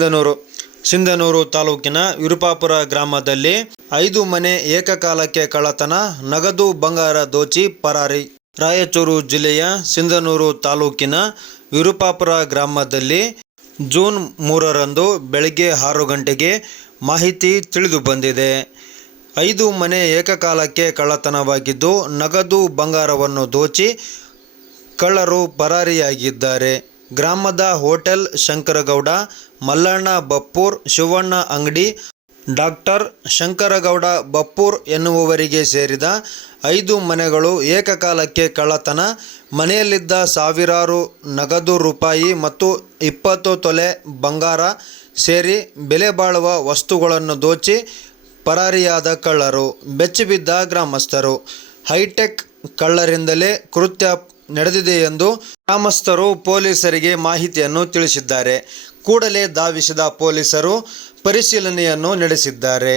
ಸಿಂಧನೂರು. ಸಿಂಧನೂರು ತಾಲೂಕಿನ ವಿರುಪಾಪುರ ಗ್ರಾಮದಲ್ಲಿ ಐದು ಮನೆ ಏಕಕಾಲಕ್ಕೆ ಕಳ್ಳತನ, ನಗದು ಬಂಗಾರ ದೋಚಿ ಪರಾರಿ. ರಾಯಚೂರು ಜಿಲ್ಲೆಯ ಸಿಂಧನೂರು ತಾಲೂಕಿನ ವಿರುಪಾಪುರ ಗ್ರಾಮದಲ್ಲಿ ಜೂನ್ ಮೂರರಂದು ಬೆಳಗ್ಗೆ ಆರು ಗಂಟೆಗೆ ಮಾಹಿತಿ ತಿಳಿದು ಬಂದಿದೆ. ಐದು ಮನೆ ಏಕಕಾಲಕ್ಕೆ ಕಳ್ಳತನವಾಗಿದ್ದು, ನಗದು ಬಂಗಾರವನ್ನು ದೋಚಿ ಕಳ್ಳರು ಪರಾರಿಯಾಗಿದ್ದಾರೆ. ಗ್ರಾಮದ ಹೋಟೆಲ್ ಶಂಕರಗೌಡ, ಮಲ್ಲಣ್ಣ ಬಪ್ಪೂರ್, ಶಿವಣ್ಣ ಅಂಗಡಿ, ಡಾಕ್ಟರ್ ಶಂಕರಗೌಡ ಬಪ್ಪೂರ್ ಎನ್ನುವವರಿಗೆ ಸೇರಿದ ಐದು ಮನೆಗಳು ಏಕಕಾಲಕ್ಕೆ ಕಳ್ಳತನ. ಮನೆಯಲ್ಲಿದ್ದ ಸಾವಿರಾರು ನಗದು ರೂಪಾಯಿ ಮತ್ತು ಇಪ್ಪತ್ತು ತೊಲೆ ಬಂಗಾರ ಸೇರಿ ಬೆಲೆ ಬಾಳುವ ವಸ್ತುಗಳನ್ನು ದೋಚಿ ಪರಾರಿಯಾದ ಕಳ್ಳರು, ಬೆಚ್ಚಿಬಿದ್ದ ಗ್ರಾಮಸ್ಥರು. ಹೈಟೆಕ್ ಕಳ್ಳರಿಂದಲೇ ಕೃತ್ಯ ನಡೆದಿದೆ ಎಂದು ಗ್ರಾಮಸ್ಥರು ಪೊಲೀಸರಿಗೆ ಮಾಹಿತಿಯನ್ನು ತಿಳಿಸಿದ್ದಾರೆ. ಕೂಡಲೇ ಧಾವಿಸಿದ ಪೊಲೀಸರು ಪರಿಶೀಲನೆಯನ್ನು ನಡೆಸಿದ್ದಾರೆ.